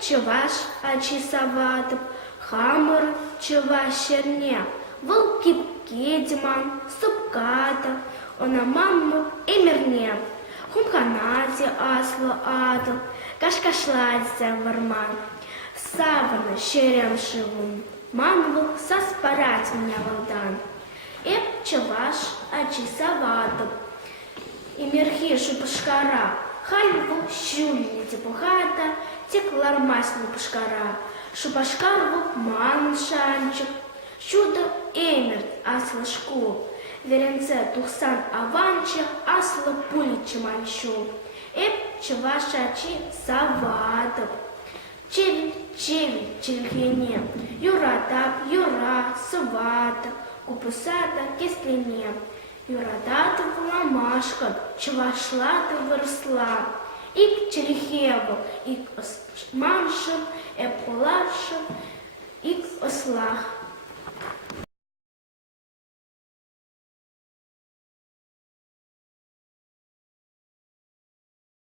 чеваш, ачисаватып, хамыр, чевашерне, волкипке диман, супката, она мамму эмерне, хумханати асло атыл, кашкашладзе варман, савана щерем шивум, манвыл саспарать меня волдан. Чеваш, ачисаватып, и мерхишу пашкара, хальву щульни типухата, теклар масни пашкара, шупашкарву ман шанчик, чудо эмерт асла шку, веренце тухсан аванче асла пуличи манчу, чевашачи саватып, чевин чельхене, юратап, юра, савата, купусата, кислине. Юрадата ламашка, чевашлата выросла, ик черехеву, ик манша, эполаша, ик ослах.